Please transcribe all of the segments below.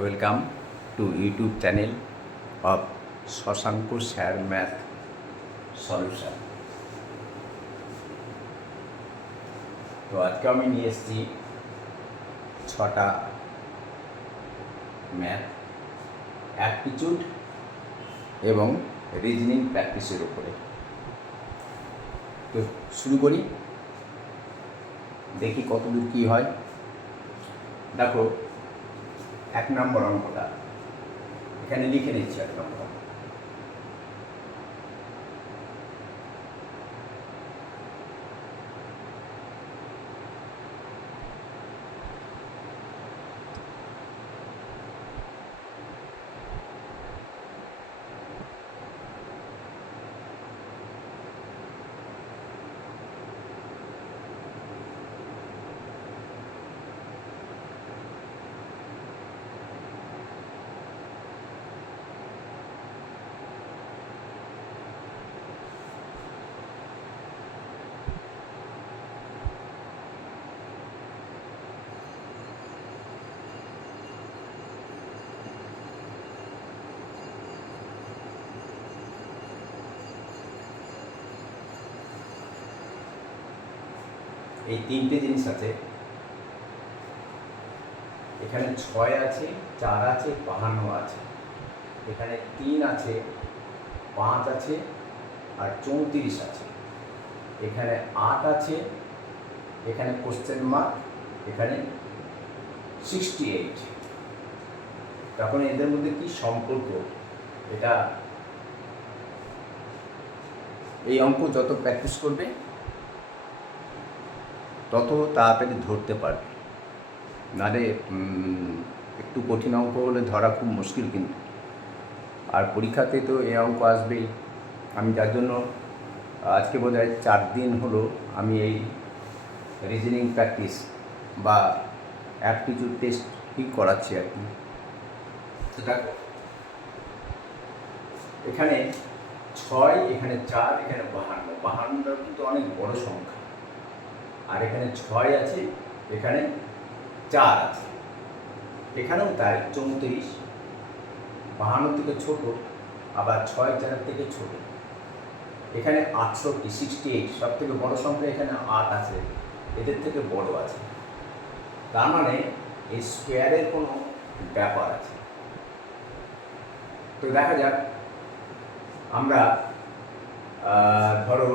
Welcome to YouTube channel of Shashank sir math solution. তো আজকে আমি নিয়ে এসেছি 6টা ম্যাথ অ্যাপটিটিউড এবং রিজনিং প্র্যাকটিসের উপরে। তো শুরু করি, দেখি কতদূর কী হয়। দেখো, 1 নম্বর অঙ্কটা এখানে লিখে নিচ্ছি। 1 নম্বর এই 3টে জিনিস আছে। এখানে 6 আছে, 4 আছে, 52 আছে। এখানে 3 আছে, 5 আছে আর 34 আছে। এখানে 8 আছে, এখানে কোশ্চেন মার্ক, এখানে 68। তখন এদের মধ্যে কি সম্পর্ক? এটা এই অঙ্ক যত প্র্যাকটিস করবে তত তাড়াতাড়ি ধরতে পারবে, নাহলে একটু কঠিন অঙ্ক হলে ধরা খুব মুশকিল। কিন্তু আর পরীক্ষাতে তো এই অঙ্ক আসবেই। আমি যার জন্য আজকে বোধহয় 4 দিন হলো আমি এই রিজনিং প্র্যাকটিস বা অ্যাপটিটিউড টেস্ট ঠিক করাচ্ছি আর কি। তো দেখো, এখানে 6, এখানে 4, এখানে 52। 52টা কিন্তু অনেক বড় সংখ্যা। আর এখানে 6 আছে, এখানে 4 আছে, এখানেও তাই 34। 52 থেকে ছোট, আবার 6 4 থেকে ছোট। এখানে 68, 68 সব থেকে বড় সংখ্যা। এখানে 8 আছে, এদের থেকে বড় আছে। তার মানে এই স্কোয়ারের কোনো ব্যাপার আছে। তো দেখা যাক, আমরা ধরো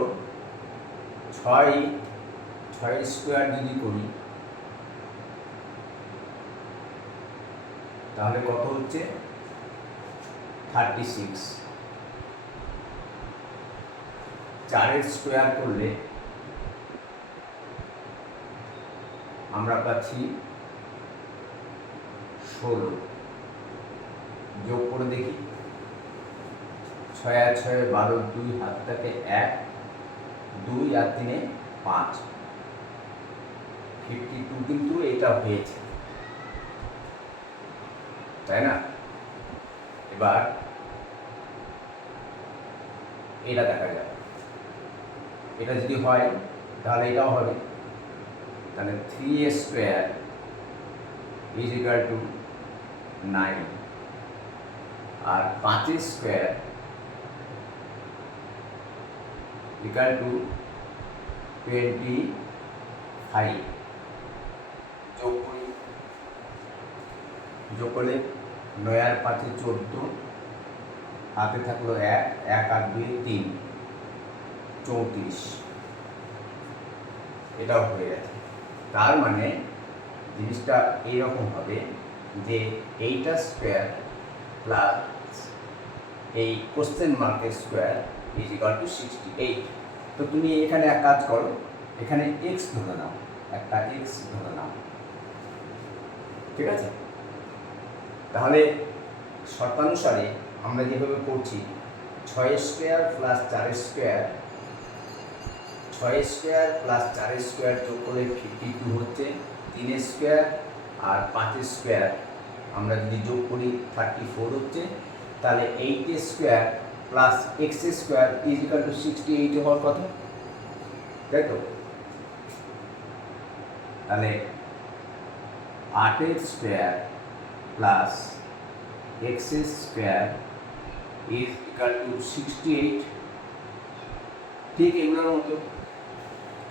6 স্কোয়ার যদি করি তাহলে কত হচ্ছে? 36। 4 স্কোয়ার করলে আমরা পাচ্ছি 16। যোগ করে দেখি, 6 আর 6 12, 2 হাত থাকে 1, 2 আর 3 5, 52 কিন্তু এটা হয়েছে, তাই না? এবার এটা দেখা যাক, এটা যদি হয় তাহলে এটাও হবে। তাহলে 3 স্কোয়ার ইজ ইকুয়াল টু 9, আর 5 স্কোয়ার ইকুয়াল টু 25। যোগ করলে 9 আর 5 14, হাতে থাকলো 1, 1 আর 2 3, 34। এটাও হয়ে গেছে। তার মানে জিনিসটা এইরকম হবে যে 8 স্কোয়ার প্লাস এই কোশ্চেন মার্কের স্কোয়ার ইজ ইকুয়াল টু 68। তো তুমি এখানে এক কাজ করো, এখানে এক্স ধরে নাও, একটা এক্স ধরে নাও, ঠিক আছে? তাহলে শর্তানুসারে আমরা যেভাবে করছি, 6 square plus 4 square, 6 square plus 4 square যোগ করলে 52 হচ্ছে। 3 স্কোয়ার আর 5 স্কোয়ার আমরা যদি যোগ করি 34 হচ্ছে। তাহলে 8 square plus x square is equal two 68 হওয়ার কথা, তাই তো? তাহলে 8 square plus x square is equal to 68, ঠিক এগুলোর মতো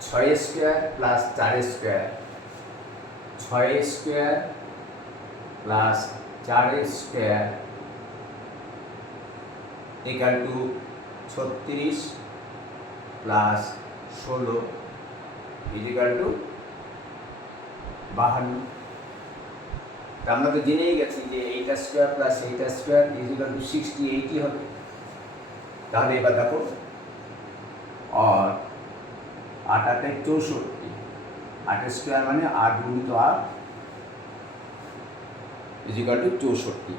6 square plus 4 square, 6 square plus 4 square equal to 36 plus 16 is equal to 52। আমরা তো জেনেই গেছি যে এইটা স্কোয়ার প্লাস এইটা স্কোয়ার ইজ ইকাল টু 68ই হবে। তাহলে এবার দেখো, আর 8 8 64, 8 স্কোয়ার মানে 8 গুণিত 8 is equal to 64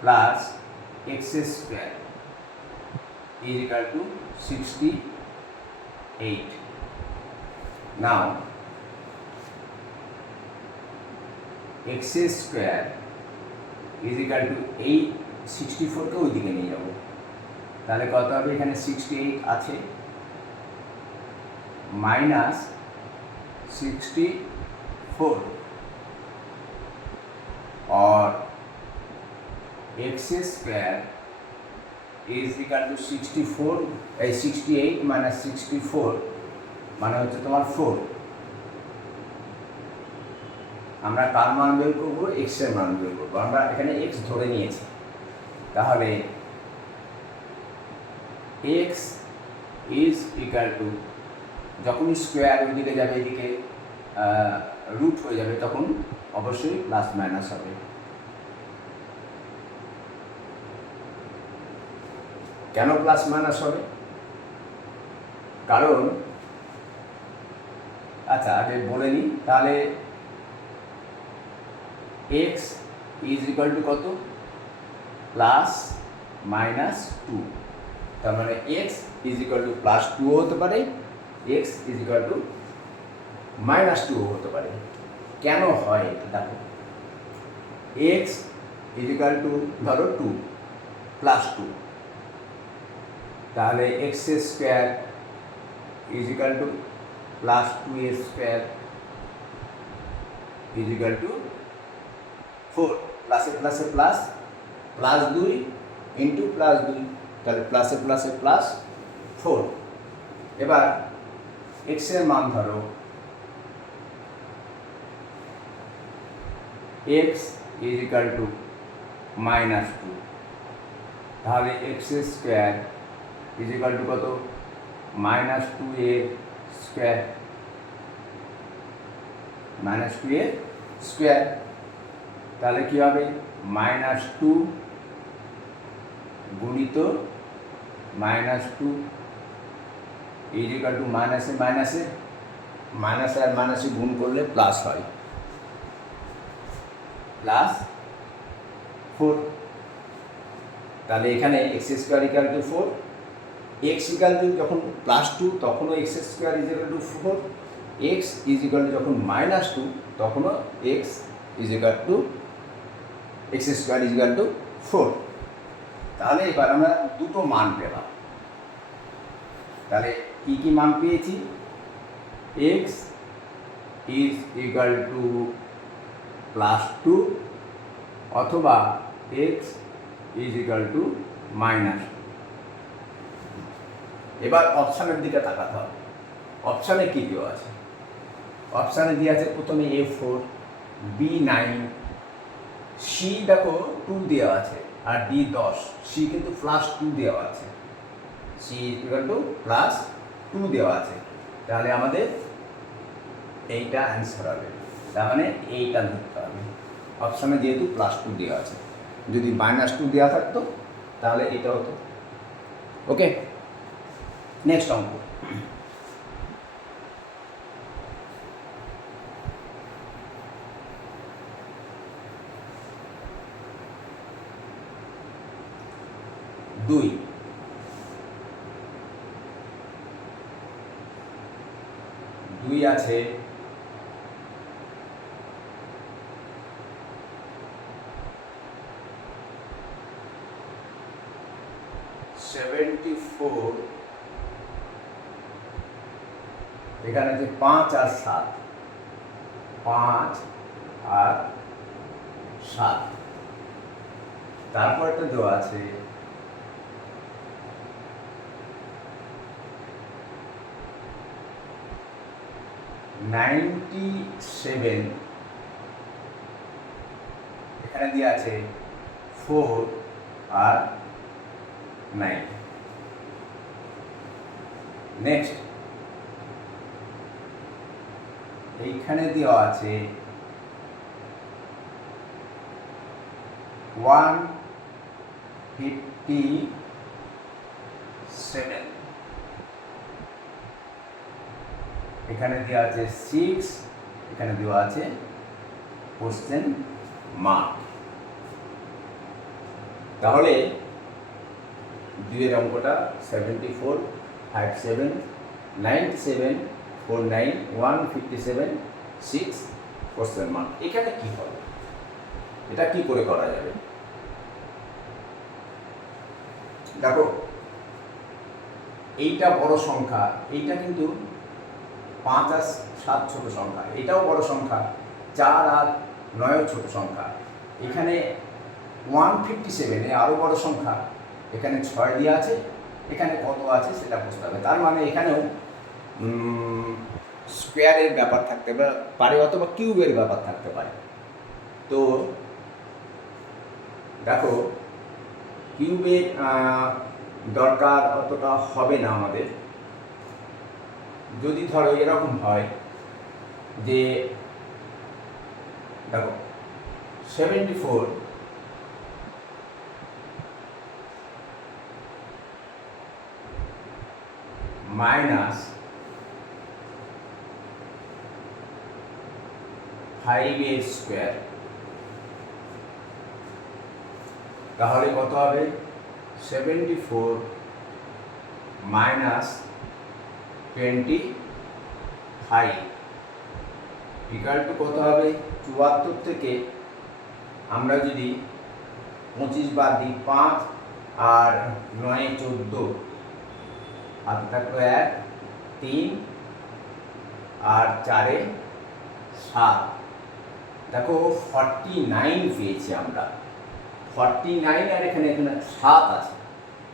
plus x square is equal to 68। Now x square is equal to এই 64কে ওইদিকে নিয়ে যাবো, তাহলে কত হবে? এখানে 68 আছে মাইনাস 64 और x square is equal to 64 68 minus 64 মানে হচ্ছে তোমার 4। আমরা কার মান বের করবো? এক্স এর মান বের করবো। আমরা এখানে এক্স ধরে নিয়েছি, তাহলে এক্স ইজ ইকুয়াল টু, যখন স্কোয়ার ওইদিকে যাবে এদিকে রুট হয়ে যাবে তখন অবশ্যই প্লাস মাইনাস হবে। কেন প্লাস মাইনাস হবে? কারণ, আচ্ছা আগে বলে নিই, তাহলে এক্স ইজ ইকুয়াল টু কত? Plus minus 2। তার মানে x is equal two plus 2 হতে পারে, x is equal two minus 2 হতে পারে। কেন হয় এটা দেখো, এক্স ইজ ইকুয়াল টু ধরো 2 প্লাস 2, তাহলে x square is equal two plus 2 square is equal two 4, প্লাসে প্লাসে প্লাস, প্লাস 2 ইন্টু প্লাস 2, তাহলে প্লাসে প্লাসে প্লাস 4। এবার এক্স এর মান ধরো x is equal two minus 2, তাহলে x square is equal two কত? মাইনাস 2 এর স্কোয়ার, মাইনাস 2 এর স্কোয়ার, তাহলে কী হবে? মাইনাস 2 গুণিত মাইনাস 2 ইজ ইকুয়াল টু মাইনাসে মাইনাসে, মাইনাসে আর মাইনাসে গুণ করলে প্লাস হয়, প্লাস 4। তাহলে এখানে x square equal two 4, x equal to যখন প্লাস 2 তখনও x square is equal two 4, x is equal two যখন মাইনাস 2 তখনও x is equal two x square is equal two 4। তাহলে এবার আমরা দুটো মান পেলাম। তাহলে কী কী মান পেয়েছি? X is equal two plus 2 অথবা x is equal two minus. এবার অপশানের দিকে তাকাতে হবে। অপশানে কী দেওয়া আছে? অপশানে দিয়ে আছে প্রথমে A4, B9, সি দেখো 2 দেওয়া আছে, আর ডি 10, সি কিন্তু প্লাস 2 দেওয়া আছে, সি ইকুয়াল টু প্লাস 2 দেওয়া আছে। তাহলে আমাদের এইটা অ্যান্সার হবে, তার মানে এইটা ধরতে হবে। অপশানে যেহেতু প্লাস 2 দেওয়া আছে, যদি মাইনাস 2 দেওয়া থাকতো তাহলে এটা হতো। ওকে, নেক্সট অঙ্ক। দুই, দুই আছে 74, এখানে আছে 5 আর 7, 5 আর 7। তারপরটা দেওয়া আছে 97, এখানে দেওয়া আছে 4 আর 9। নেক্সট এইখানে দেওয়া আছে 157, এখানে দেওয়া আছে 6, এখানে দেওয়া আছে কোশ্চেন মার্ক। তাহলে 2 এর অঙ্কটা 74, 57, 97, 49, 157, 6 কোশ্চেন মার্ক। এখানে কি হবে, এটা কি করে করা যাবে? দেখো, এইটা বড় সংখ্যা, এইটা কিন্তু 5 আর 7 ছোট সংখ্যা, এটাও বড় সংখ্যা, 4 আর 9 ছোট সংখ্যা। এখানে 157 আরও বড় সংখ্যা, এখানে 6 দেওয়া আছে, এখানে কত আছে সেটা বুঝতে হবে। তার মানে এখানেও স্কোয়ারের ব্যাপার থাকতে পারে অথবা কিউবের ব্যাপার থাকতে পারে। তো দেখো, কিউবের দরকার অতটা হবে না আমাদের। যদি ধরো এরকম হয় যে দেখো 74 মাইনাস 5 স্কোয়ার, তাহলে কত হবে? 74 মাইনাস 25 ইকুয়াল টু কত হবে? 74 থেকে আমরা যদি 25 বাদ দিই, 5 আর 9 14, হাতে থাকলো 1, 3 আর 4 7। দেখো 49 পেয়েছি আমরা। 49 আর এখানে 7 আছে,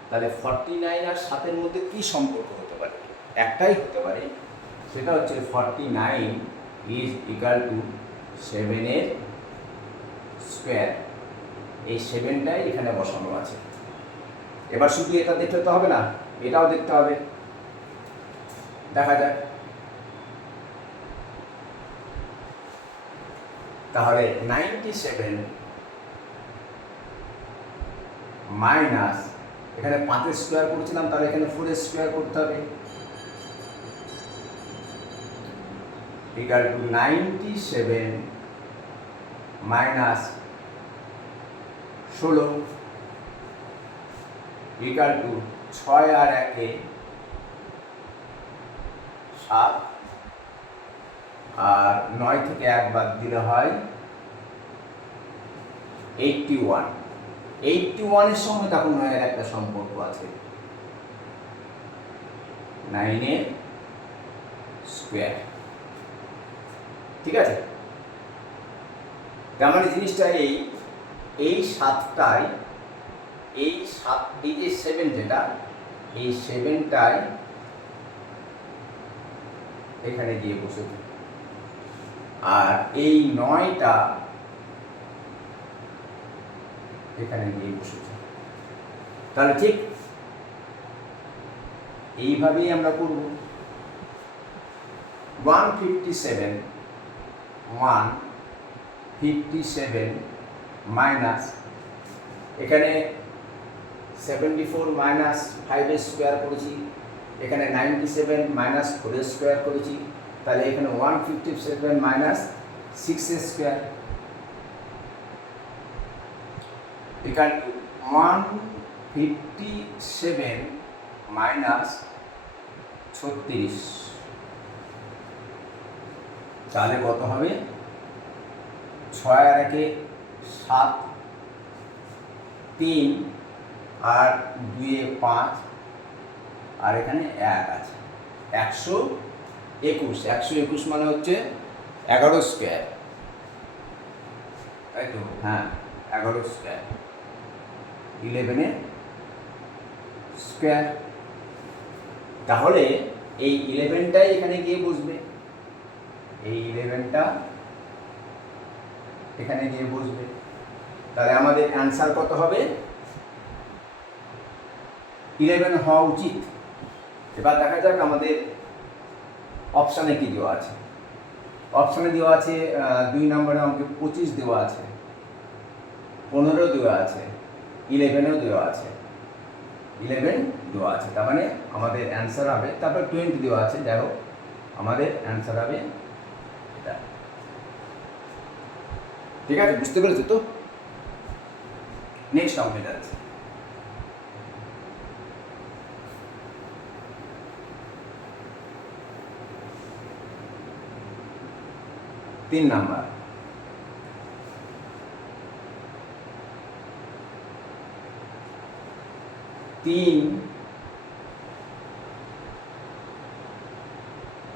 তাহলে 49 আর 7-এর মধ্যে কি সম্পর্ক হতে পারে? একটাই হতে পারে, সেটা হচ্ছে 49 ইজ ইকুয়াল টু 7 স্কোয়ার। এই 7টাই এখানে বসানো আছে। এবার শুধু এটা দেখলে তো হবে না, এটাও দেখতে হবে। দেখা যাক। তাহলে 97 মাইনাস, এখানে 5 স্কোয়ার করছিলাম, তাহলে এখানে 4 স্কোয়ার করতে হবে, equal to 97 minus 16 equal to 6 আর 1 7, আর 9 থেকে 1 বাদ দিলে হয় 81। 81-এর সঙ্গে তখন 9-এর একটা সম্পর্ক আছে, 9 স্কোয়ার। ঠিক আছে? তার মানে জিনিসটা এই 7টাই, এই যে 7 যেটা, এই 7টাই এখানে গিয়ে বসেছে, আর এই 9টা এখানে গিয়ে বসেছে। তাহলে ঠিক এইভাবেই আমরা করব। 157 মাইনাস, এখানে 74 মাইনাস 5 স্কোয়ার করেছি, এখানে 97 মাইনাস 4 স্কোয়ার করেছি, তাহলে এখানে 157 minus 6 square equal two 157 minus 36। তাহলে কত হবে? 6 আর 1 7, 3 আর 2 5, আর এখানে 1 আছে, 121। 121 মানে হচ্ছে 11 স্কোয়ার। তাই তো, হ্যাঁ 11 স্কোয়ার, 11 স্কোয়ার। তাহলে এই 11টাই এখানে গিয়ে বসবে, এই 11টা এখানে গিয়ে বসবে। তাহলে আমাদের অ্যান্সার কত হবে? 11 হওয়া উচিত। এবার দেখা যাক আমাদের অপশানে কি দেওয়া আছে। অপশানে দেওয়া আছে 2 নম্বরে অঙ্কে 25 দেওয়া আছে, 15 দেওয়া আছে, 11ও দেওয়া আছে, 11 দেওয়া আছে। তার মানে আমাদের অ্যান্সার হবে, তারপর 20 দেওয়া আছে। যাই হোক, আমাদের অ্যান্সার হবে এটা। ঠিক আছে, বুঝতে পেরেছো তো? নেক্সট অঙ্কে যাচ্ছে। তিন নাম্বার, তিন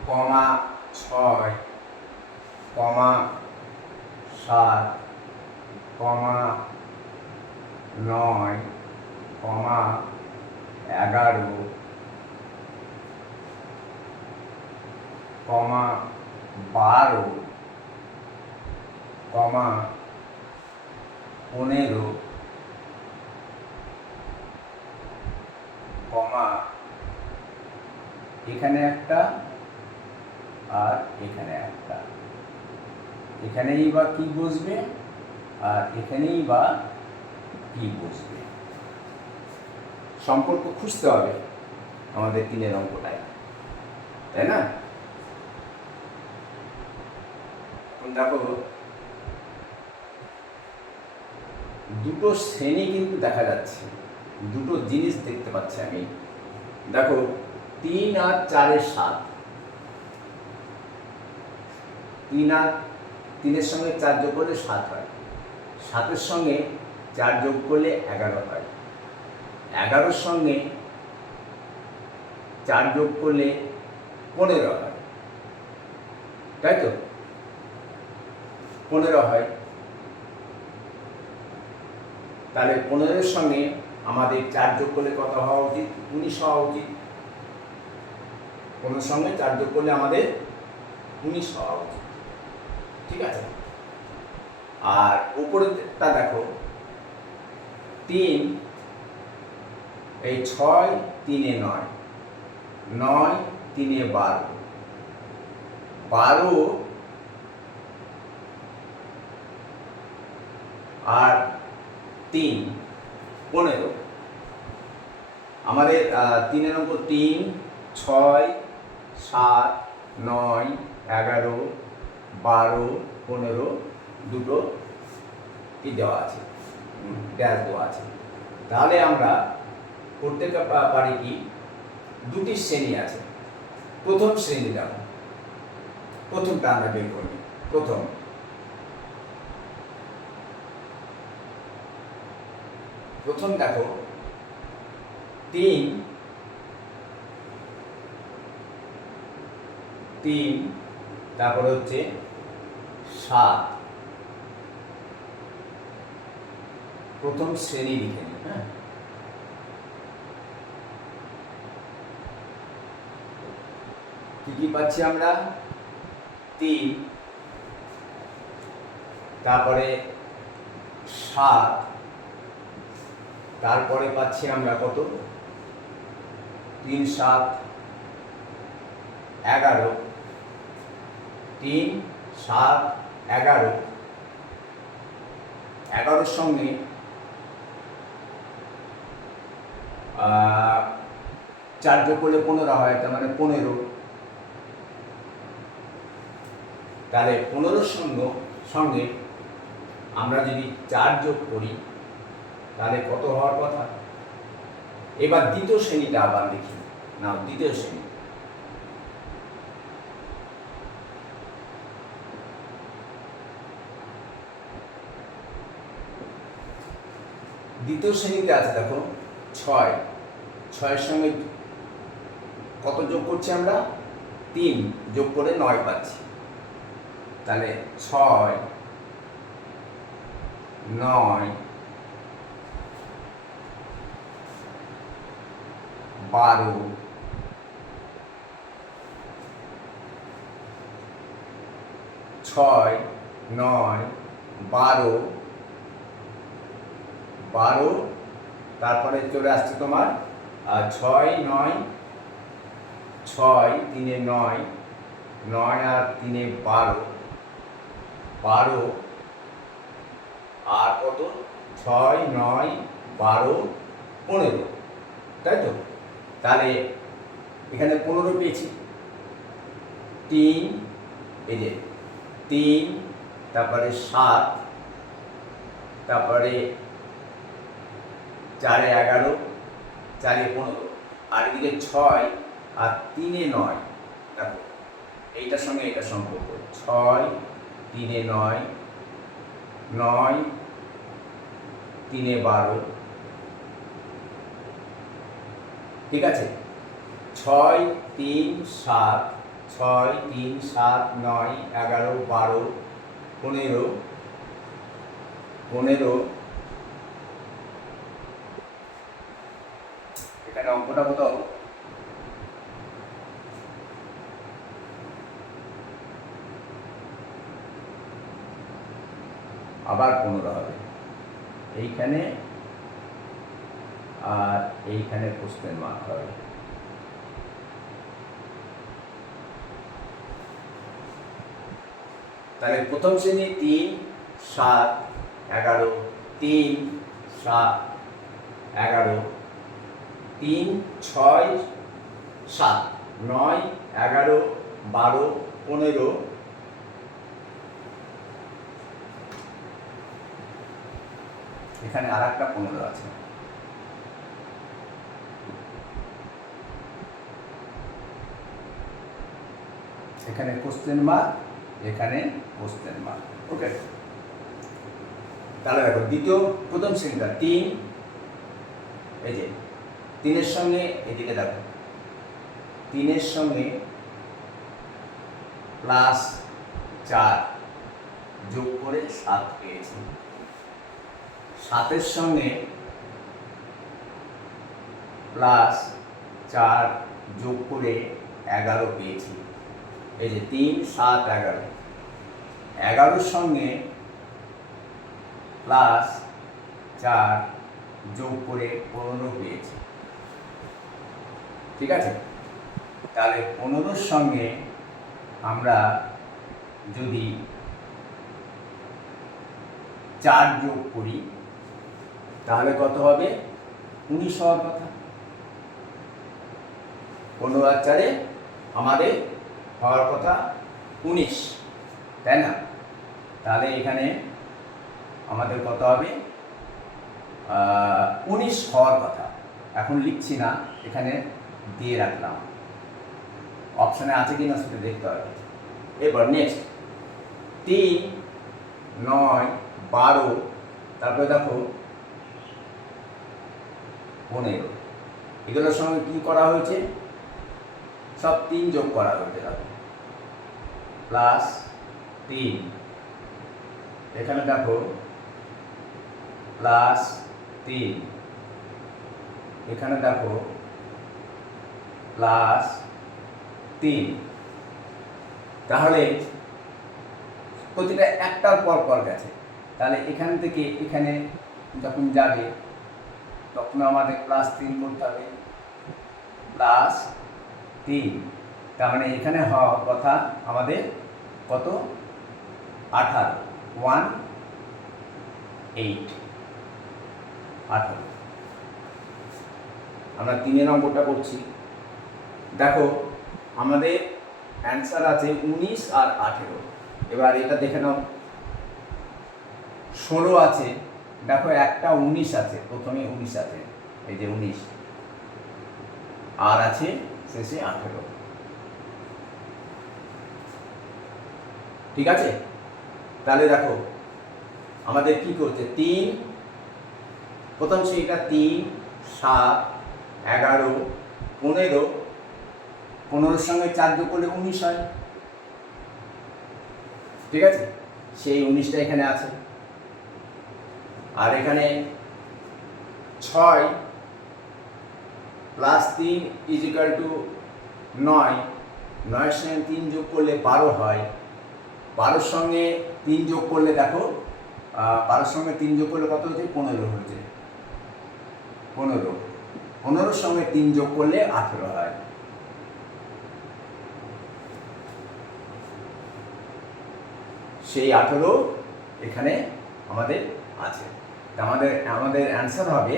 কমা 6 কমা 7 কমা 9 কমা 11 কমা 12 কমা 15 কমা এখানে একটা আর এখানে একটা, এখানেই বা কি বসবে আর এখানেই বা কি বসবে, সম্পর্ক খুঁজতে হবে আমাদের তিনের অঙ্কটায়, তাই না? দেখো, দুটো শ্রেণী কিন্তু দেখা যাচ্ছে, দুটো জিনিস দেখতে পাচ্ছি আমি। দেখো, 3 আর 4 7, 3 আর 3-এর সঙ্গে 4 যোগ করলে 7 হয়, 7-এর সঙ্গে 4 যোগ করলে 11 হয়, 11-এর সঙ্গে 4 যোগ করলে 15 হয়, তাই তো? 15 হয়। তাহলে 15-এর সঙ্গে আমাদের 4 যোগ করলে কত হওয়া উচিত? 19 হওয়া উচিত। 15-এর সঙ্গে 4 যোগ করলে আমাদের 19 হওয়া উচিত, ঠিক আছে? আর উপরেরটা দেখো, 3 এই 6 3-এ 9, 9 3-এ 12, 12 আর 3 15। আমাদের 3-এর অঙ্ক 3 6 7 9 11 12 15 দুটো কি দেওয়া আছে, ড্যাশ দেওয়া আছে। তাহলে আমরা করতে পারি কি, দুটি শ্রেণী আছে। প্রথম শ্রেণী দেখো, প্রথমটা আমরা বের করি। প্রথম দেখো, 3 তারপরে হচ্ছে 7, প্রথম শ্রেণী লিখে নিই। হ্যাঁ, কি কি পাচ্ছি আমরা? 3, তারপরে 7, তারপরে পাচ্ছি আমরা কত? 3 7 11, 3 7 11, 11-এর সঙ্গে 4 যোগ করলে 15 হয়, তার মানে 15। তাহলে 15-এর সঙ্গে আমরা যদি 4 যোগ করি তাহলে কত হওয়ার কথা? এবার দ্বিতীয় শ্রেণীটা আবার লিখি নাও। দ্বিতীয় শ্রেণী, দ্বিতীয় শ্রেণীতে আছে দেখো 6, 6-এর সঙ্গে কত যোগ করছি আমরা? 3 যোগ করে 9 পাচ্ছি। তাহলে 6 9 12 6 9 12 12 তারপরে চলে আসছে তোমার 6 9 6 3 9 9 আর 3 12 12 আর কত 6 9 12 15 তাই তো? তাহলে এখানে 15 পেয়েছি 3 এই যে 3 তারপরে 7 তারপরে 4 11 4 15 আর এদিকে 6 আর 3 9 দেখো এইটার সঙ্গে এটার সম্পর্ক 6 3 9 9 3 12 ঠিক আছে 6 3 7 6 3 7 9 11 12 15 15 এখানে অঙ্কটা কত আবার 15 হবে এইখানে আর এইখানে কোশ্চেন মার্ক হবে তাহলে প্রথম শ্রেণী 3 7 11 3 7 11 3 6 7 9 11 12 15 এখানে আর একটা 15 আছে এখানে কোশ্চেন মার্ক এখানে কোশ্চেন মার্ক ওকে তাহলে দেখো দ্বিতীয় প্রথম শ্রেণীটা 3 এই যে 3 এর সঙ্গে এদিকে দেখো 3 এর সঙ্গে প্লাস 4 যোগ করে 7 পেয়েছি 7 এর সঙ্গে প্লাস 4 যোগ করে 11 পেয়েছি এই যে 3 7 11 11 সঙ্গে প্লাস 4 যোগ করে 15 পেয়েছি ঠিক আছে তাহলে 15 সঙ্গে আমরা যদি 4 যোগ করি তাহলে কত হবে 19 হওয়ার কথা 15 আর 4 আমাদের হওয়ার কথা 19 তাই না তাহলে এখানে আমাদের কত হবে 19 হওয়ার কথা এখন লিখছি না এখানে দিয়ে রাখলাম অপশনে আছে কিনা সেটা দেখতে হবে এবার নেক্সট 3 9 12 তারপরে দেখো 15 এগুলোর সঙ্গে কি করা হয়েছে সব 3 যোগ করা হয়েছে দেখো প্লাস 3 এখানে দেখো প্লাস 3 এখানে দেখো প্লাস 3 তাহলে প্রতিটা একটার পর পর গেছে তাহলে এখান থেকে এখানে যখন যাবে তখন আমাদের প্লাস 3 করতে হবে প্লাস 3 তার মানে এখানে হওয়ার কথা আমাদের কত 18 1 8 18 আমরা 3 নম্বরটা করছি দেখো আমাদের অ্যান্সার আছে 19 আর 18 এবার এটা দেখে নাও 16 আছে দেখো একটা 19 আছে প্রথমে 19 আছে এই যে 19 আর আছে শেষে 18 ঠিক আছে তাহলে দেখো আমাদের কি করছে 3 প্রথম শ্রেণীটা 3 7 11 15 15 সঙ্গে 4 যোগ করলে 19 হয় ঠিক আছে সেই 19টা এখানে আছে আর এখানে 6 প্লাস 3 ইজ ইকুয়াল টু 9, 9-এর সঙ্গে 3 যোগ করলে 12 হয়, 12-র সঙ্গে 3 যোগ করলে দেখো 12-র সঙ্গে 3 যোগ করলে কত হচ্ছে? 15 হচ্ছে। 15-র সঙ্গে 3 যোগ করলে 18 হয়। সেই 18 এখানে আমাদের আছে। আমাদের অ্যান্সার হবে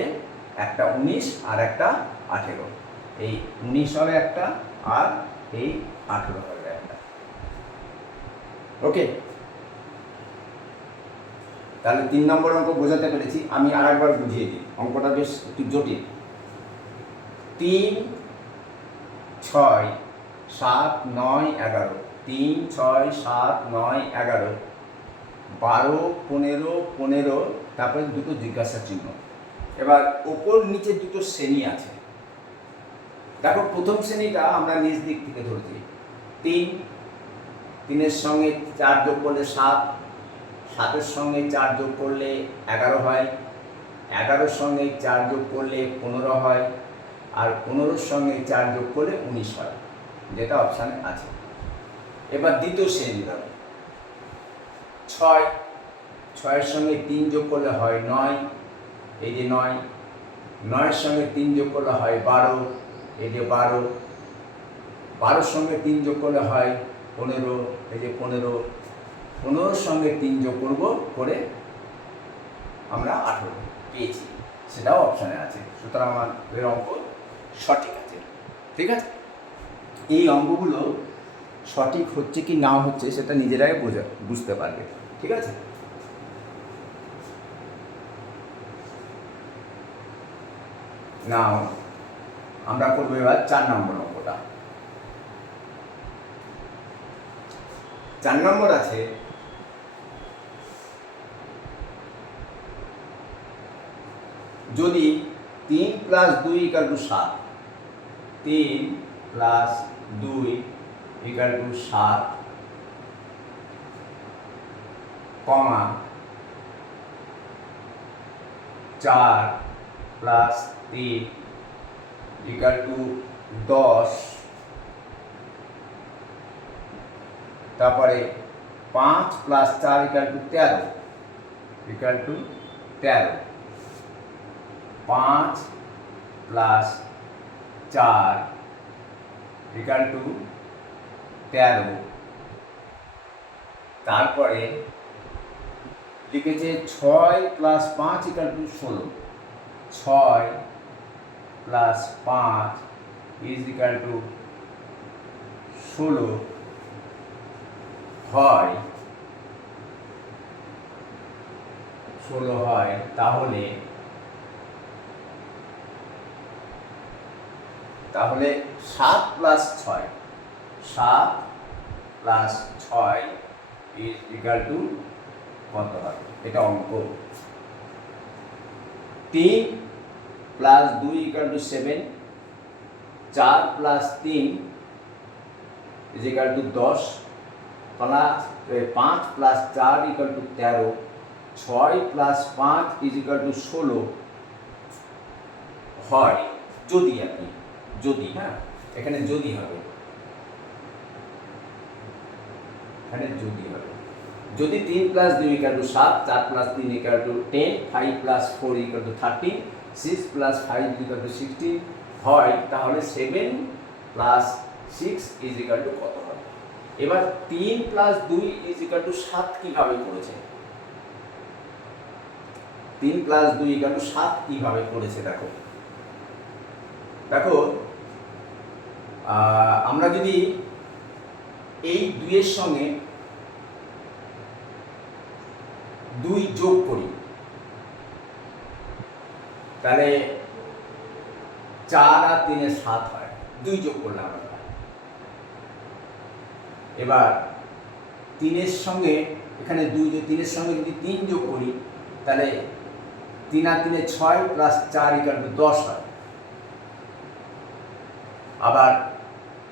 একটা 19 আর একটা 18। এই 19 হবে একটা আর এই 18 হবে একটা। ওকে, তাহলে 3 নম্বর অঙ্ক বোঝাতে পেরেছি। আমি আরেকবার বুঝিয়ে দিই, অঙ্কটা বেশ একটু জটিল। 3, 6, 7, 9, 11, 3, 6, 7, 9, 11, 12, 15, 15, তারপরে দুটো জিজ্ঞাসা চিহ্ন। এবার ওপর নিচে দুটো শ্রেণী আছে। দেখো প্রথম শ্রেণীটা আমরা নিচ দিক থেকে ধরছি। 3, 3-এর সঙ্গে 4 যোগ করলে 7, 7-এর সঙ্গে 4 যোগ করলে 11 হয়, 11-র সঙ্গে 4 যোগ করলে 15 হয়, আর 15-র সঙ্গে 4 যোগ করলে 19 হয়, যেটা অপশানে আছে। এবার দ্বিতীয় শ্রেণী ধরো 6, 6-এর সঙ্গে 3 যোগ করলে হয় 9, এই যে 9, 9-এর সঙ্গে 3 যোগ করলে হয় 12, এই যে 12, 12-র সঙ্গে 3 যোগ করলে হয় 15, এই যে 15, 15-র সঙ্গে 3 যোগ করে আমরা 18 পেয়েছি, সেটাও অপশানে আছে। সুতরাং আমাদের অঙ্ক সঠিক আছে। ঠিক আছে, এই অঙ্কগুলো সঠিক হচ্ছে কি না হচ্ছে সেটা নিজেরাই বুঝতে পারবে। ঠিক আছে, নাও আমরা করবো এবার 4 নম্বর অঙ্কটা। 4 নম্বর আছে যদি 3 + 2 = 7, 3 + 2 = 7, কমা 4 + 3 = 10, তারপরে 5 + 4 = 13, 13, 5 + 4 = 13, তারপরে লিখেছে 6 + 5 = 16, 6 + 5 = 16 হয়, 16 হয়, তাহলে 7 + 6, 7 + 6 = কত হবে? এটা অঙ্ক। 3 + 2 = 7, 4 + 3 = 10, 5 + 4 = 13, 6 + 5 = 16 হয় যদি হ্যাঁ, এখানে যদি হবে, যদি 3 + 2 = 7, 4 + 3 = 10, 5 + 4 = 13, 6 + 5 = 16 হয়, তাহলে 7 + 6 = কত হবে? এবার 3 + 2 = 7 কিভাবে করেছে? 3 + 2 = 7 কিভাবে করেছে দেখো। আমরা যদি এই 2-এর সঙ্গে 2 যোগ করি তাহলে 4 আর 3 7 হয়, 2 যোগ করলে আমরা। এবার 3-এর সঙ্গে এখানে 3-এর সঙ্গে যদি 3 যোগ করি তাহলে 3 আর 3 6 + 4 = 10 হয়। আবার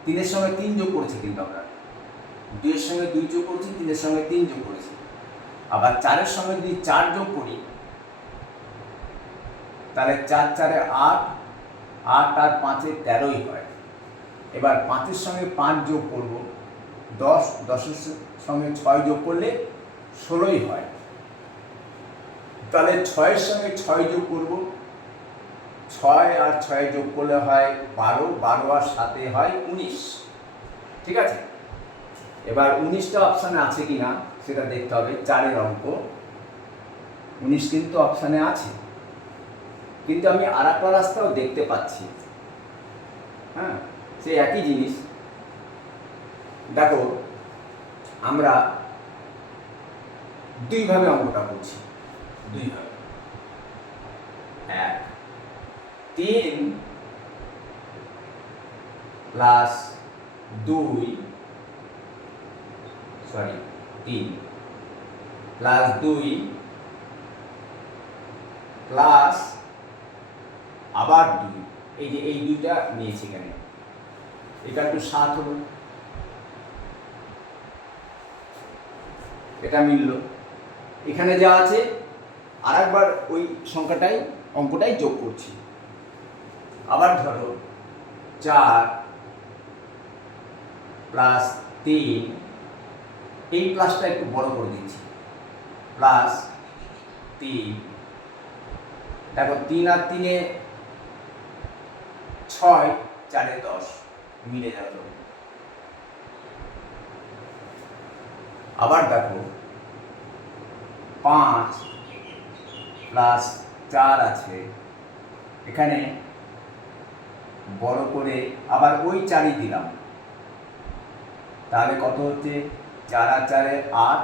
3-এর সঙ্গে 3 যোগ করেছি, কিন্তু আমরা 2-এর সঙ্গে 2 যোগ করেছি, 3-এর সঙ্গে 3 যোগ করেছি। আবার 4-এর সঙ্গে যদি 4 যোগ করি তাহলে 4 4 8, 8 আর 5 13ই হয়। এবার 5-এর সঙ্গে 5 যোগ করব, 10, 10-এর সঙ্গে 6 যোগ করলে 16ই হয়। তাহলে 6-এর সঙ্গে 6 যোগ করব, 6 আর 6 যোগ করলে হয় 12, 12 আর 7 হয় 19। ঠিক আছে, এবার 19টা অপশানে আছে কিনা সেটা দেখতে হবে। 4-এর অঙ্ক 19 কিন্তু অপশানে আছে, কিন্তু আমি আর একটা রাস্তাও দেখতে পাচ্ছি। হ্যাঁ, সেই একই জিনিস। দেখো, আমরা দুইভাবে অঙ্কটা করছি, দুইভাবে। 3 প্লাস 2, সরি 3 প্লাস 2 প্লাস আবার 2, এই যে এই দুইটা নিয়েছি এখানে, এটা একটু 7 হলো, এটা মিলল। এখানে যা আছে আর একবার ওই সংখ্যাটাই, অঙ্কটাই যোগ করছি। আবার ধরো 4 প্লাস 3, এই প্লাসটা একটু বড় করে দিচ্ছি, প্লাস 3। দেখো 3 আর 3-এ 6, 4-এ 10 মিলে গেল। আবার দেখো 5 প্লাস 4 আছে, এখানে বড় করে আবার ওই 4ই দিলাম, তাহলে কত হচ্ছে? 4 আর 4-এ 8,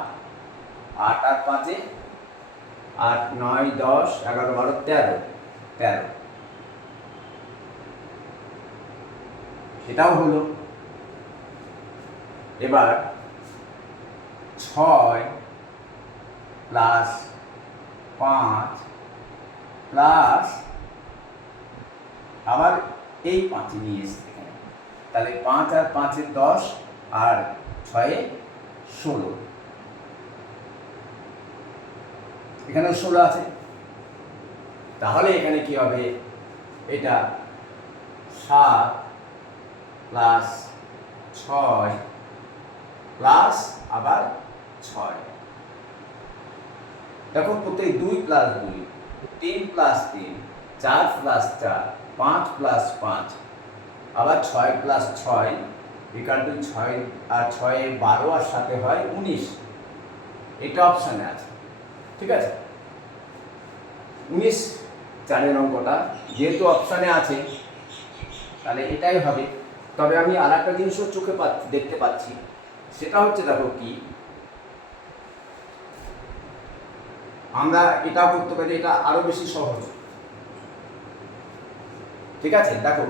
8 আর 5-এ 8, 9, 10, 11, 12, 13, 13। এটাও হলো। এবার 6 প্লাস 5 প্লাস আবার এই 5 নিয়ে এসছে এখানে, তাহলে 5 আর 5-এ 10 আর 6-এ 16, এখানেও 16 আছে। তাহলে এখানে কি হবে? এটা 7 প্লাস 6 প্লাস আবার 6। দেখো প্রত্যেক 2 প্লাস 2, 3 প্লাস 3, 4 প্লাস 4, 5 প্লাস 5, আবার 6 প্লাস 6 ইকুয়াল টু 6 আর 6-এ 12 আর 7-এ হয় 19। এটা অপশানে আছে। ঠিক আছে, 19 4-এর অঙ্কটা যেহেতু অপশানে আছে তাহলে এটাই হবে। তবে আমি আর একটা জিনিসও চোখে দেখতে পাচ্ছি, সেটা হচ্ছে দেখো কি, আমরা এটা করতে পারি, এটা আরো বেশি সহজ। ঠিক আছে, দেখো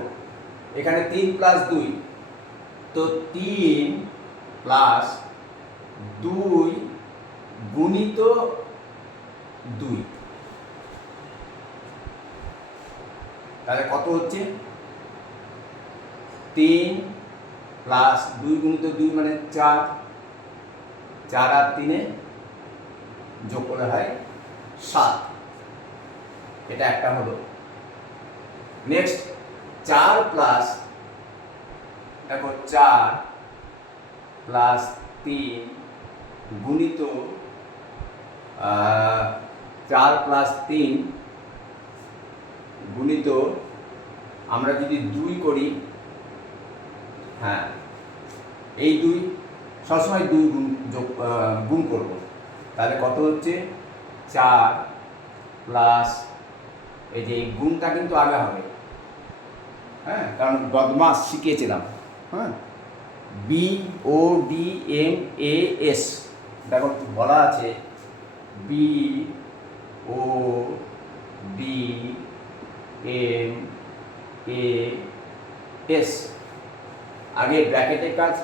এখানে 3 প্লাস 2, তো 3 প্লাস 2 গুণিত 2, তাহলে কত হচ্ছে? 3 প্লাস 2 গুণিত 2 মানে 4, 4 আর 3-এ যোগ করে হয় 7। এটা একটা হলো। নেক্সট 4 প্লাস, দেখো 4 প্লাস 3 গুণিত 4 প্লাস 3 গুণিত, আমরা যদি 2 করি, হ্যাঁ এই 2 সবসময় 2 গুণ করব, তাহলে কত হচ্ছে? 4 প্লাস, এই যে গুণটা কিন্তু আগে হবে, হ্যাঁ, কারণ বদমাস শিখিয়েছিলাম। হ্যাঁ, BODMAS, দেখো বলা আছে BODMAS। আগে ব্র্যাকেটের কাজ,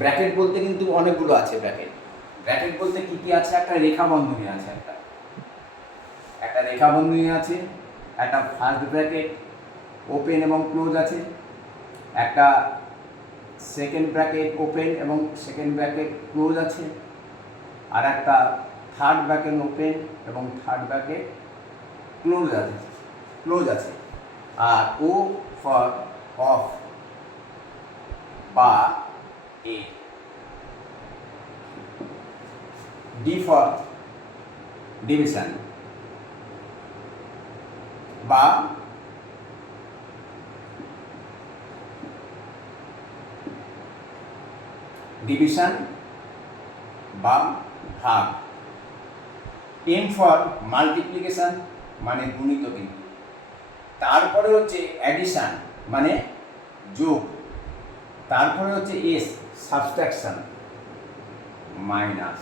ব্র্যাকেট বলতে কিন্তু অনেকগুলো আছে। ব্র্যাকেট বলতে কি কি আছে? একটা রেখা বন্ধনী আছে, একটা রেখা বন্ধনী আছে, একটা ফার্স্ট ব্র্যাকেট ওপেন এবং ক্লোজ আছে, একটা সেকেন্ড ব্র্যাকেট ওপেন এবং সেকেন্ড ব্র্যাকেট ক্লোজ আছে, আর একটা থার্ড ব্র্যাকেট ওপেন এবং থার্ড ব্র্যাকেট ক্লোজ আছে। ক্লোজ আছে, আর ও ফর অফ বা এ, ডি ফর ডিভিশন বা ডিভিশন বা ভাগ, এম ফর মাল্টিপ্লিকেশন মানে গুণিত বিন্দু, তারপরে হচ্ছে অ্যাডিশন মানে যোগ, তারপরে হচ্ছে এস সাবট্রাকশন মাইনাস।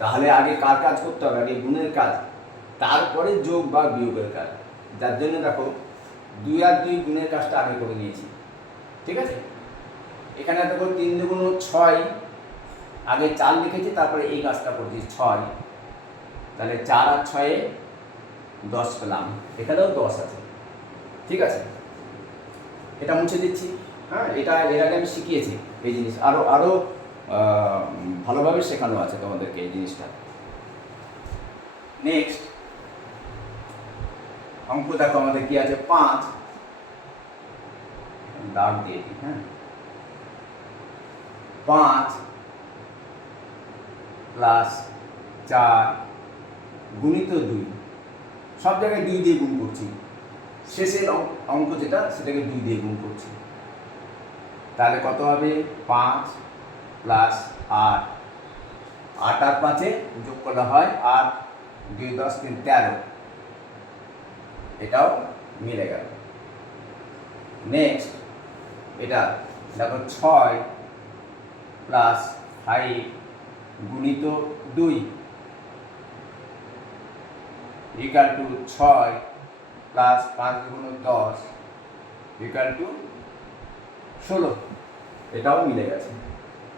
তাহলে আগে কার কাজ করতে হবে? আগে গুণের কাজ, তারপরে যোগ বা বিয়োগের কাজ। যার জন্য দেখো 2 আর 2 গুণের কাজটা আগে করে নিয়েছি, ঠিক আছে। এখানে দেখো 3 দুগুণ 6, আগে 4 লিখেছি, তারপরে এই কাজটা করছি 6, তাহলে 4 আর 6 10 পেলাম, এখানেও 10 আছে, ঠিক আছে। এটা মুছে দিচ্ছি, হ্যাঁ, এটা এর আগে আমি শিখিয়েছি এই জিনিস, আরও ভালোভাবে শেখানো আছে তোমাদেরকে এই জিনিসটা। নেক্সট অঙ্ক দেখো আমাদের কি আছে, 5 দাগ দিয়ে দিই, হ্যাঁ, 5 প্লাস 4 গুণিত 2, সব জায়গায় 2 দিয়ে গুণ করছি, শেষের অঙ্ক যেটা সেটাকে 2 দিয়ে গুণ করছি, তাহলে কত হবে? 5 প্লাস 8, 8 আর 5-এ যোগ করলে হয় 8, 2 10 3 13, এটাও মিলে গেল। নেক্সট এটা দেখো 6 প্লাস 5 গুণিত 2 ইকুয়াল টু 6 প্লাস 5 গুণ 10 ইকুয়াল টু 16, এটাও মিলে গেছে।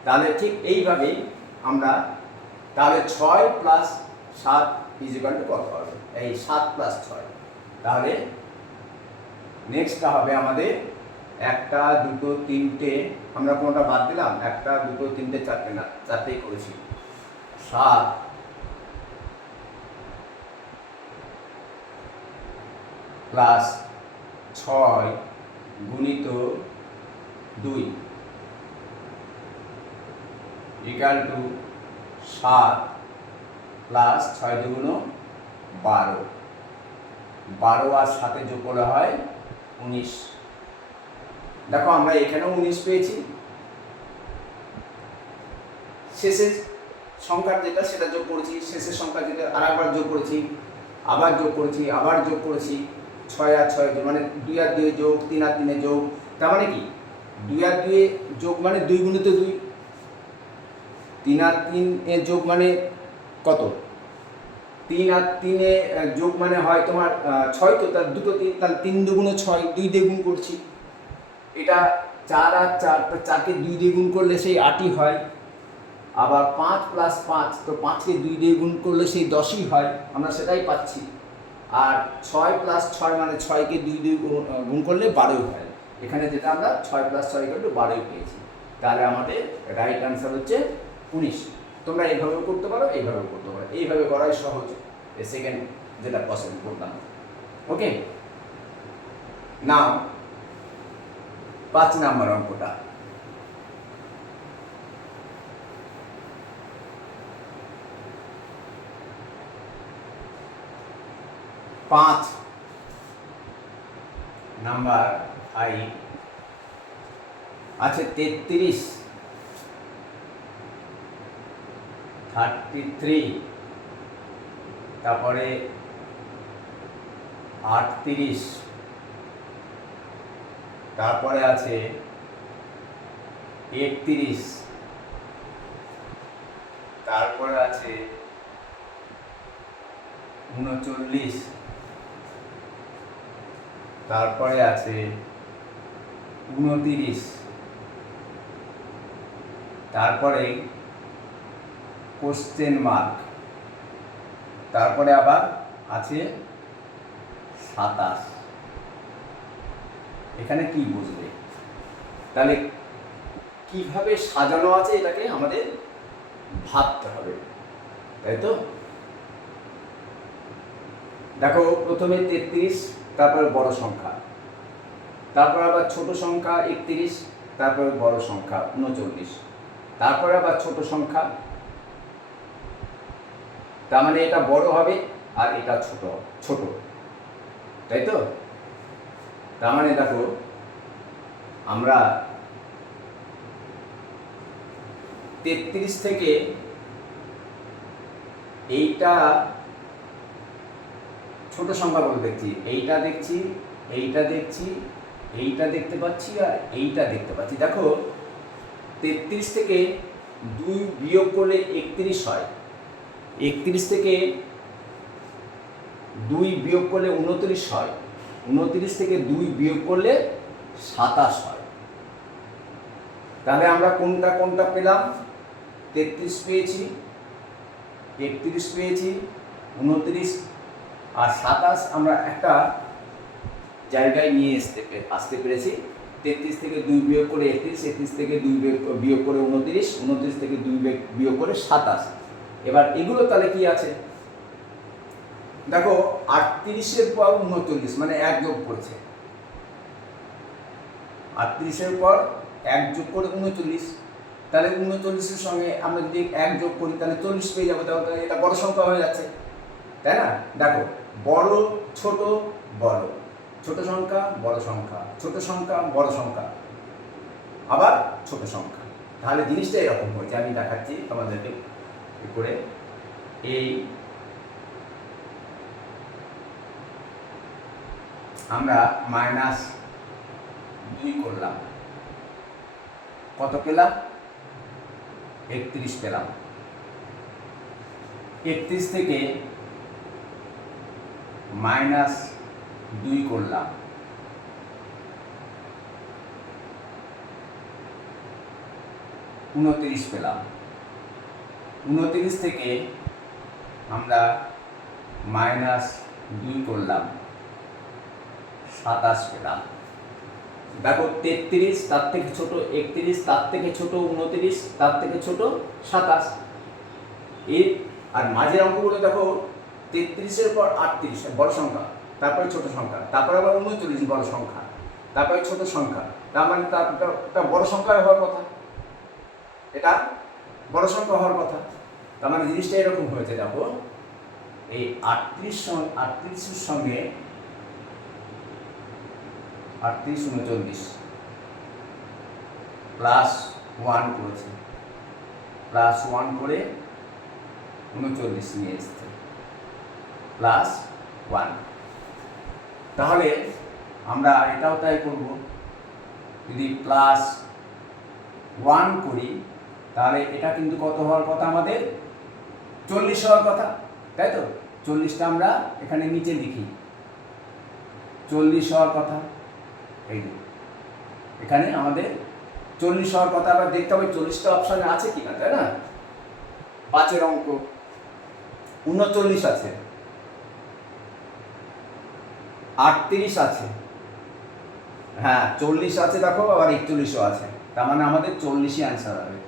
তাহলে ঠিক এইভাবেই আমরা, তাহলে 6 প্লাস 7 ইকুয়াল টু কত হবে? এই 7 প্লাস 6, তাহলে নেক্সটটা হবে আমাদের 1 2 3টে, আমরা কোনটা বাদ দিলাম? 1 2 3টে 4টে না, 4টেই করেছি। 7 প্লাস 6 গুণিত 2 ইকুয়াল টু 7 প্লাস 6 দুগুণ 12, 12 আর 7 যোগ করলে হয় 19। দেখো আমরা এখানেও 19 পেয়েছি, শেষের সংখ্যার যেটা সেটা যোগ করেছি, শেষের সংখ্যা যেটা আরেকবার যোগ করেছি, আবার যোগ করেছি, আবার যোগ করেছি, 6 আর 6 যোগ মানে 2 আর 2 যোগ, 3 আর 3 যোগ, তার মানে কি 2 আর 2 যোগ মানে 2 গুণিত 2, 3 আর 3 যোগ মানে কত? 3 আর 3 যোগ মানে হয় তোমার 6, তো তার দুটো 3, তাহলে 3 দুগুণ 6, 2 দিয়ে গুণ করছি। এটা 4 আর 4, 4কে 2 দিয়ে গুণ করলে সেই 8ই হয়। আবার 5 প্লাস 5, তো 5কে 2 দিয়ে গুণ করলে সেই 10ই হয়, আমরা সেটাই পাচ্ছি। আর 6 প্লাস 6 মানে 6কে 2 দিয়ে গুণ করলে 12ই হয়। এখানে যেটা আমরা 6 প্লাস 6 = 12ই পেয়েছি, তাহলে আমাদের রাইট আনসার হচ্ছে 19। তোমরা এইভাবেও করতে পারো, এইভাবেও করতে পারো, এইভাবে করাই সহজ, এই সেকেন্ড যেটা পছন্দ করলাম। ওকে, নাও 5 নাম্বার অঙ্কটা, পাঁচ নাম্বার আই আছে 33, 33, তারপরে 38, তারপরে আছে 31, তারপরে আছে 39, তারপরে আছে 29, তারপরে কোশ্চেন মার্ক, তারপরে আবার আছে 27। এখানে কি বুঝবে? তাহলে কিভাবে সাজানো আছে এটাকে আমাদের ভাবতে হবে, তাই তো। দেখো প্রথমে 33, তারপরে বড় সংখ্যা, তারপর আবার ছোট সংখ্যা 31, তারপরে বড় সংখ্যা 39, তারপরে আবার ছোট সংখ্যা, তার মানে এটা বড় হবে আর এটা ছোট ছোট, তাই তো? তার মানে দেখো আমরা 33 থেকে এইটা ছোট সংখ্যা বলে দেখছি, এইটা দেখছি, এইটা দেখছি, এইটা দেখতে পাচ্ছি আর এইটা দেখতে পাচ্ছি। দেখো 33 থেকে 2 বিয়োগ করলে 31 হয়, 31 থেকে 2 বিয়োগ করলে 29 হয়, 29 থেকে 2 বিয়োগ করলে 27 হয়। তাহলে আমরা কোনটা কোনটা পেলাম? 33 পেয়েছি, 31 পেয়েছি, 29 আর 27 আমরা একটা জায়গায় নিয়ে আসতে পেরেছি। 33 থেকে 2 বিয়োগ করে 31, 31 থেকে 2 বিয়োগ করে 29, 29 থেকে 2 বিয়োগ করে 27। এবার এগুলো তাহলে কি আছে? দেখো 38-এর পর 39 মানে 1 যোগ করছে, 38-এর পর 1 যোগ করে 39, তাহলে 39-এর সঙ্গে আমরা যদি 1 যোগ করি তাহলে 40 পেয়ে যাবো, তাহলে এটা বড় সংখ্যা হয়ে যাচ্ছে, তাই না? দেখো বড় ছোট বড়, ছোট সংখ্যা বড় সংখ্যা, ছোট সংখ্যা বড় সংখ্যা, আবার ছোট সংখ্যা। তাহলে জিনিসটা এরকম হয়েছে, আমি দেখাচ্ছি তোমাদেরকে করে। এই আমরা -2 করলাম, কত পেলাম? 31 পেলাম। 31 থেকে -2 করলাম, -29 পেলাম। 29 থেকে আমরা -2 করলাম, 27 পেলাম। দেখো 33 তার থেকে ছোট, 31 তার থেকে ছোট, 29 তার থেকে ছোট, 27। এর আর মাঝের অঙ্কগুলো দেখো 33-এর পর 38 বড় সংখ্যা, তারপরে ছোট সংখ্যা, তারপরে আবার 39 বড় সংখ্যা, তারপরে ছোট সংখ্যা। তার মানে তার বড় সংখ্যা হওয়ার কথা, এটা বড় সংখ্যা হওয়ার কথা। তার মানে জিনিসটা এরকম হয়েছে। দেখো এই 38-এর সঙ্গে 38 39 +1 করেছে, +1 করে 39 নিয়ে এসছে, +1। তাহলে আমরা এটাও তাই করব, যদি +1 করি তাহলে এটা কিন্তু কত হওয়ার কথা? আমাদের 40 হওয়ার কথা, তাই তো? 40টা আমরা এখানে নিচে লিখি, 40 হওয়ার কথা। এই যে এখানে আমাদের 40 হওয়ার কথা। আবার দেখতে হবে 40টা অপশানে আছে কিনা, তাই না? 5-এর অঙ্ক 39 আছে, 38 আছে, হ্যাঁ 40 আছে, দেখো আবার 41ও আছে। তার মানে আমাদের 40ই অ্যান্সার হবে,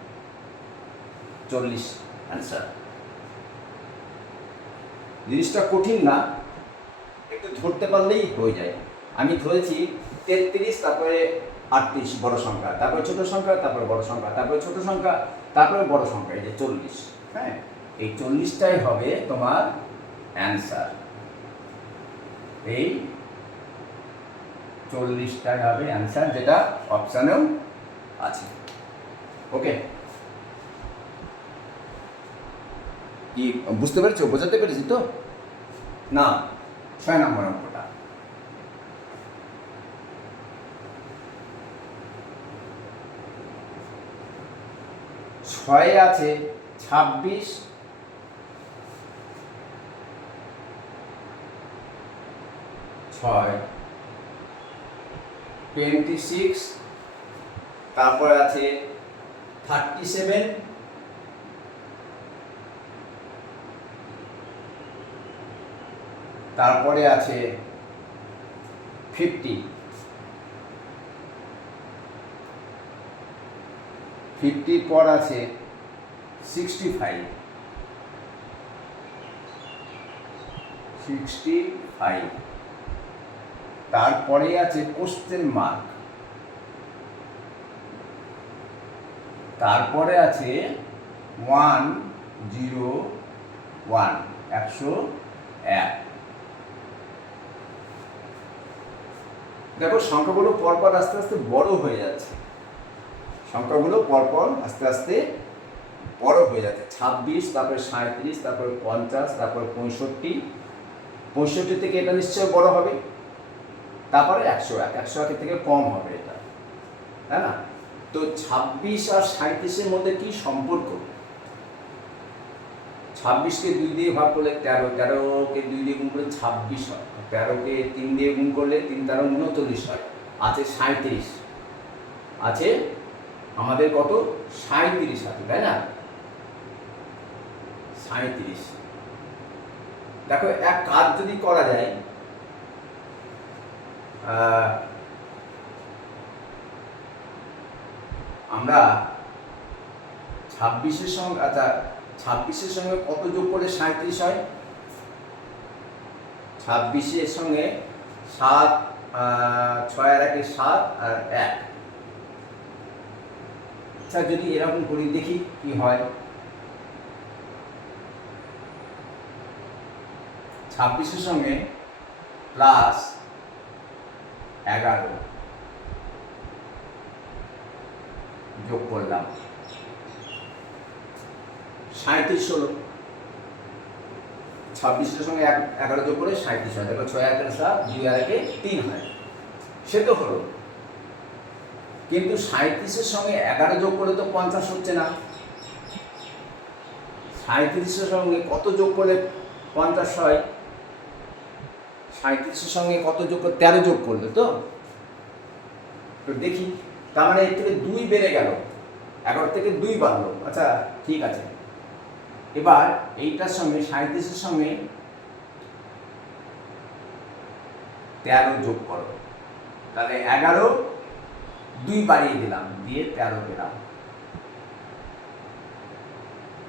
40 অ্যান্সার। জিনিসটা কঠিন না, একটু ধরতে পারলেই হয়ে যায়। আমি ধরেছি 33, তারপরে 38 বড় সংখ্যা, তারপরে ছোট সংখ্যা, তারপরে বড় সংখ্যা, তারপরে ছোট সংখ্যা, তারপরে বড় সংখ্যা, এই যে 40। হ্যাঁ, এই 40টাই হবে তোমার অ্যান্সার, এই 40টাই হবে অ্যান্সার, যেটা অপশানেও আছে। ওকে, কি বুঝতে পেরেছো? বোঝাতে পেরেছি তো? না, 6 নম্বর অঙ্কটা। ছয়ে আছে 26, 26, তারপরে আছে 37, তারপরে আছে 50, 50 পর আছে 65, 65 তারপরে আছে কোশ্চেন মার্ক, তারপরে আছে 101, 101। দেখো সংখ্যাগুলো পরপর আস্তে আস্তে বড় হয়ে যাচ্ছে, সংখ্যাগুলো পরপর আস্তে আস্তে বড় হয়ে যাচ্ছে। 26, তারপরে 37, তারপরে 50, তারপরে 65, 65 থেকে এটা নিশ্চয় বড় হবে, তারপরে 101, 101 থেকে কম হবে এটা, তাই না? তো 26 আর 37-এর মধ্যে কি সম্পর্ক? 26কে 2 দিয়ে ভাগ করলে 13, 13কে 2 দিয়ে গুণ করলে 26 হয়, 13কে 3 দিয়ে গুণ করলে 3 13 39 হয়, আছে 37, আছে আমাদের কত 37 আছে, তাই না? 37। দেখো এক কাজ যদি করা যায়, আমরা 26-এর সঙ্গে, আচ্ছা 26-এর সঙ্গে কত যোগ করলে 37 হয়? 26-এর সঙ্গে 7, 6 আর 1 7 আর 1। আচ্ছা যদি এরকম করি দেখি কি হয়। 26-এর সঙ্গে প্লাস 11 যোগ করলাম, 37 হলো। 26-এর সঙ্গে 11 যোগ করে 37 হয়। দেখো 6 আর 1 7, 2 আর 1 3 হয়, সে তো হলো। কিন্তু 37-এর সঙ্গে 11 যোগ করে তো 50 হচ্ছে না। 37-এর সঙ্গে কত যোগ করলে 50 হয়? 37-এর সঙ্গে কত যোগ করে 13 যোগ করলে তো দেখি। তার মানে এর থেকে 2 বেড়ে গেল, 11 থেকে 2 বাড়লো। আচ্ছা ঠিক আছে, এবার এইটার সঙ্গে 37-এর সঙ্গে 13 যোগ করো, তাহলে 11, 2 বাড়িয়ে দিলাম, দিয়ে 13 পেলাম,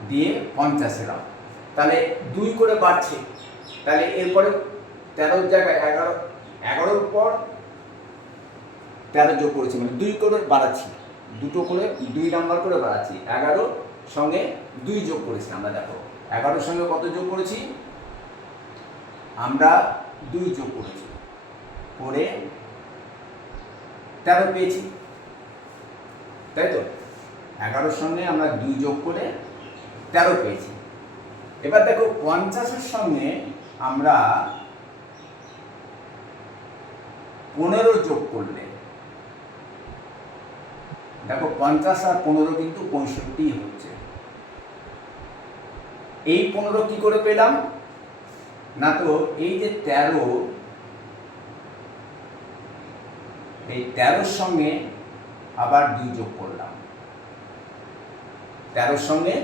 দিয়ে 50 এলাম। তাহলে 2 করে বাড়ছে, তাহলে এরপরে 13 জায়গায় 11 পর 13 যোগ করেছি, মানে 2 করে বাড়াচ্ছি, দুটো করে 2 নাম্বার করে বাড়াচ্ছি। 11 সঙ্গে 2 যোগ করেছি আমরা। দেখো 11 সঙ্গে কত যোগ করেছি আমরা? 2 যোগ করেছি, করে 13 পেয়েছি, তাই তো? 11 সঙ্গে আমরা 2 যোগ করে 13 পেয়েছি। এবার দেখো 50-এর সঙ্গে আমরা 15 যোগ করলে, দেখো 50 আর 15 কিন্তু 65 হচ্ছে। এই 15 কি করে পেলাম না? তো এই যে 13, এই 13-র সঙ্গে আবার 2 যোগ করলাম, 13-র সঙ্গে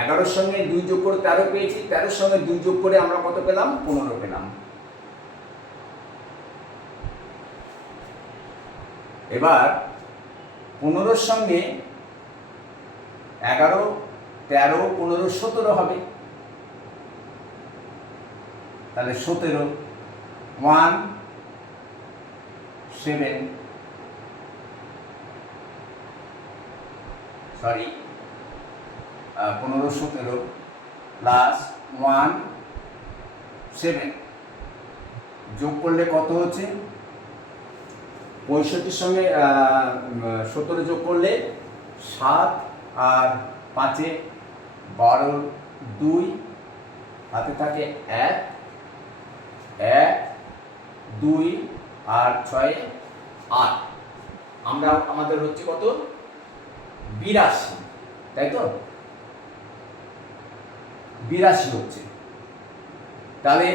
11-র সঙ্গে 2 যোগ করে 13 পেয়েছি, 13-র সঙ্গে 2 যোগ করে আমরা কত পেলাম? 15 পেলাম। এবার 15-র সঙ্গে 11, 13, 15, 17 হবে, তাহলে 17, 1 7, সরি 15, 17 প্লাস 1 7 যোগ করলে কত হচ্ছে? 65-র সঙ্গে 17 যোগ করলে 7 আর 5-এ 12, 2 হাতে থাকে 1, 1, 2 আর 6, 8। আমরা আমাদের হচ্ছে কত? 82, তাই তো? 82 হচ্ছে। তাহলে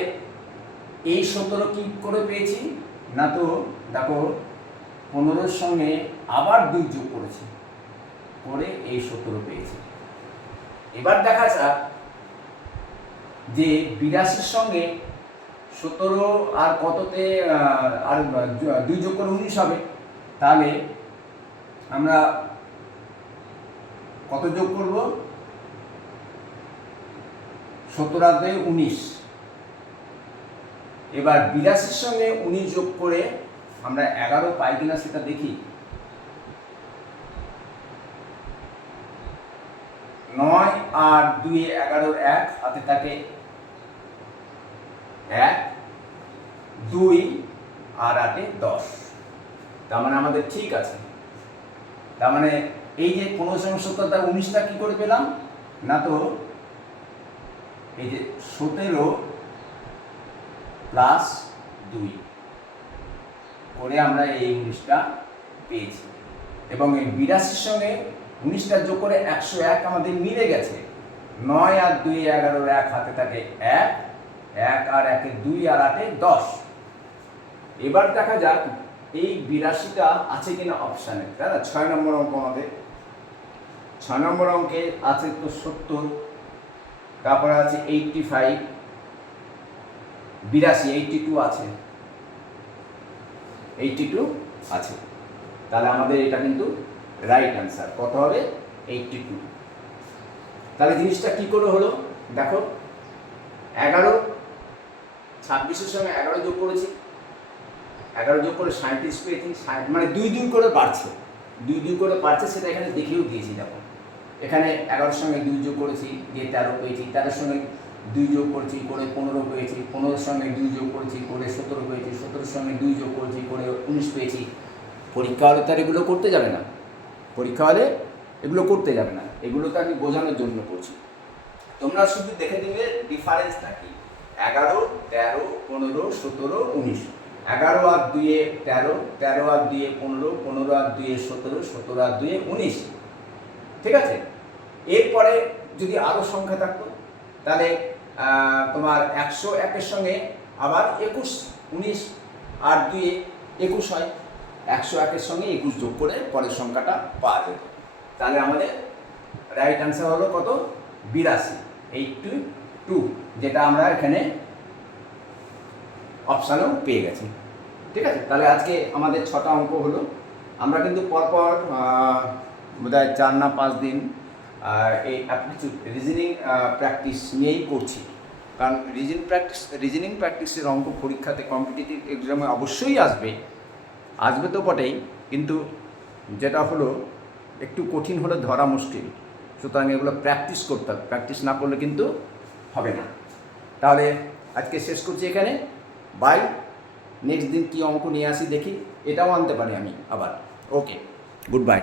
এই 17 কি করে পেয়েছি না? তো দেখো 15-র সঙ্গে আবার 2 যোগ করেছি, করে এই 17 পেয়েছি। এবার দেখা যাক যে 82-র সঙ্গে 17 আর কততে আর 2 যোগ করে 19 হবে। তাহলে আমরা কত যোগ করব? 17 আর 2 19, এবার 82 সঙ্গে 19 যোগ করে আমরা 11 পাই কিনা সেটা দেখি। 9 আর 2 11 1 হাতে থাকে 1, 2 আর 8 10। তার মানে আমাদের ঠিক আছে। তার মানে এই যে 1570 19টা কি করে পেলাম না, তো এই যে 17 প্লাস 2 করে আমরা এই 19টা পেয়েছি, এবং এই 82 সঙ্গে 19টা যোগ করে 101 আমাদের মিলে গেছে। 9 আর 2 11 1 হাতে থাকে 1, 1 আর 1 2 আর 8 10। এবার দেখা যাক এই 82টা আছে কিনা অপশানে, তাই না? 6 নম্বর অঙ্ক আমাদের। 6 নম্বর অঙ্কে আছে তো 70, তারপরে আছে 85, 82 82 আছে, 82 আছে। তাহলে আমাদের এটা কিন্তু রাইট অ্যান্সার। কত হবে? 82। তাহলে জিনিসটা কি করে হলো দেখো, 11 26-এর সঙ্গে 11 যোগ করেছি, 11 যোগ করে 37 পেয়েছি, মানে 2 2 করে বাড়ছে, 2 2 করে বাড়ছে, সেটা এখানে দেখিয়েও দিয়েছি। দেখো এখানে 11-এর সঙ্গে 2 যোগ করেছি, দিয়ে 13 পেয়েছি, 13-এর সঙ্গে 2 যোগ করেছি করে 15 পেয়েছি, 15-এর সঙ্গে 2 যোগ করেছি করে 17 পেয়েছি, 17-এর সঙ্গে 2 যোগ করেছি করে 19 পেয়েছি। পরীক্ষা হলে তার এগুলো করতে যাবে না, পরীক্ষা হলে এগুলো করতে যাবে না, এগুলো তো আমি বোঝানোর জন্য করছি। তোমরা শুধু দেখে দিবে ডিফারেন্সটা কি। 11 13 15 17 19, 11 আর 2 13, 13 আর 2 15, 15 আর 2 17, 17 আর 2 19। ঠিক আছে? এরপরে যদি আরও সংখ্যা থাকতো তাহলে তোমার 101-এর সঙ্গে আবার 21, 19 আর 2 21 হয়, 101-এর সঙ্গে 21 যোগ করে পরের সংখ্যাটা পাওয়া যেত। তাহলে আমাদের রাইট অ্যান্সার হলো কত? 82, 82, যেটা আমরা এখানে অপশানেও পেয়ে গেছি। ঠিক আছে? তাহলে আজকে আমাদের 6টা অঙ্ক হলো। আমরা কিন্তু পরপর বোধহয় 4 না 5 দিন এই অ্যাপটিটিউড রিজনিং প্র্যাকটিস নিয়েই করছি, কারণ রিজনিং প্র্যাকটিসের অঙ্ক পরীক্ষাতে কম্পিটিটিভ এক্সামে অবশ্যই আসবে তো বটেই, কিন্তু যেটা হলো একটু কঠিন হলে ধরা মুশকিল, সুতরাং এগুলো প্র্যাকটিস করতে হবে, প্র্যাকটিস না করলে কিন্তু হবে না। তাহলে আজকে শেষ করছি এখানে, বাই। নেক্সট দিন কী অঙ্ক নিয়ে আসি দেখি, এটাও আনতে পারি আমি আবার। ওকে, গুড বাই।